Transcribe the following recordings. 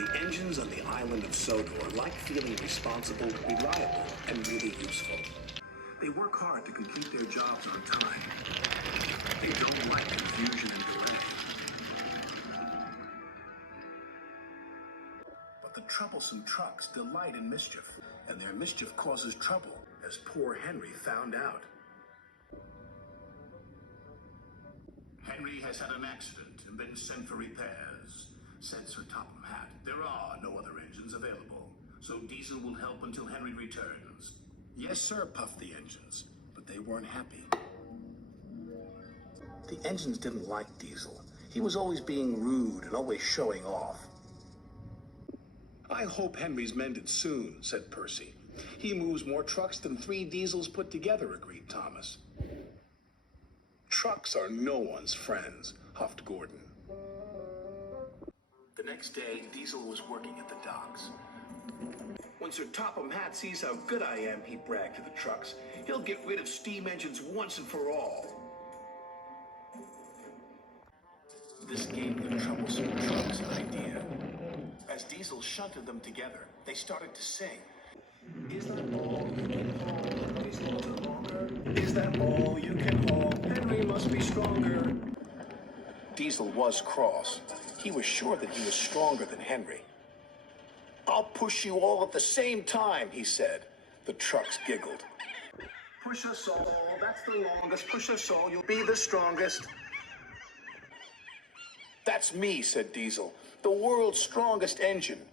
The engines on the island of Sodor like feeling responsible, reliable, and really useful. They work hard to complete their jobs on time. They don't like confusion and delay. But the troublesome trucks delight in mischief, and their mischief causes trouble, as poor Henry found out. Henry has had an accident and been sent for repairs, said Sir Topham Hatt. There are no other engines available, so Diesel will help until Henry returns. Yes, sir, puffed the engines, but they weren't happy. The engines didn't like Diesel. He was always being rude and always showing off. I hope Henry's mended soon, said Percy. He moves more trucks than 3 Diesels put together, agreed Thomas. Trucks are no one's friends, huffed Gordon. The next day, Diesel was working at the docks. When Sir Topham Hatt sees how good I am, he bragged to the trucks, he'll get rid of steam engines once and for all. This gave the troublesome trucks an idea. As Diesel shunted them together, they started to sing. Is that all you can haul? Is it longer? Is that all you can haul? Henry must be stronger. Diesel was cross. He was sure that he was stronger than Henry. I'll push you all at the same time, he said. The trucks giggled. Push us all, that's the longest. Push us all, you'll be the strongest. That's me, said Diesel. The world's strongest engine.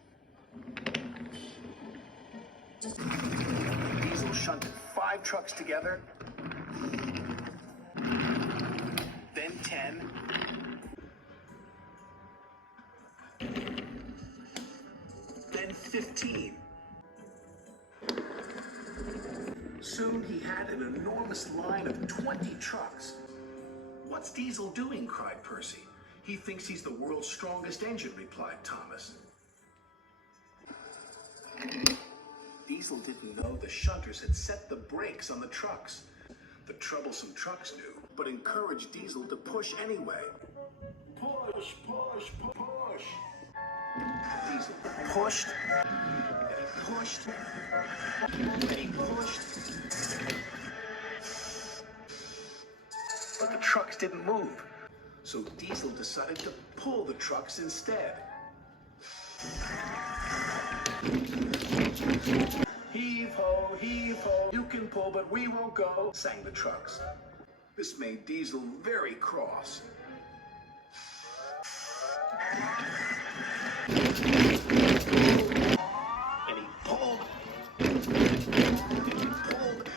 Diesel shunted 5 trucks together, then 10, then 15. Soon he had an enormous line of 20 trucks. What's Diesel doing? Cried Percy. He thinks he's the world's strongest engine, replied Thomas. Diesel didn't know the shunters had set the brakes on the trucks. The troublesome trucks knew, but encouraged Diesel to push anyway. Push, push, push. Diesel pushed, and he pushed, and he pushed. But the trucks didn't move, so Diesel decided to pull the trucks instead. Heave ho, you can pull, but we won't go, sang the trucks. This made Diesel very cross. And he pulled. And he pulled.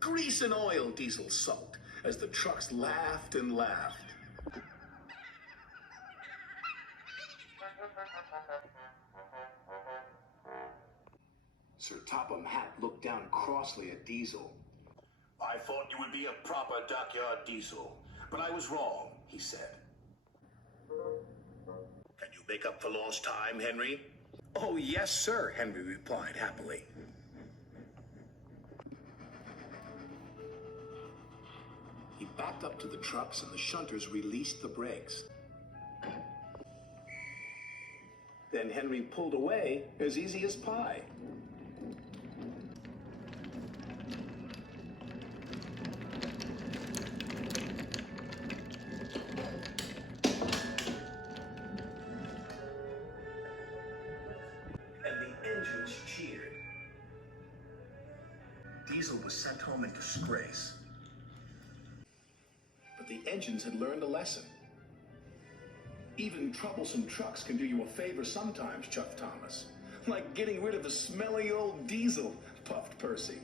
Grease and oil, Diesel sulked, as the trucks laughed and laughed. Sir Topham Hatt looked down crossly at Diesel. I thought you would be a proper dockyard Diesel, but I was wrong, he said. Can you make up for lost time, Henry? Oh, yes, sir, Henry replied happily. He backed up to the trucks and the shunters released the brakes. Then Henry pulled away as easy as pie. And the engines cheered. Diesel was sent home in disgrace. But the engines had learned a lesson. Even troublesome trucks can do you a favor sometimes, chuffed Thomas. Like getting rid of the smelly old Diesel, puffed Percy.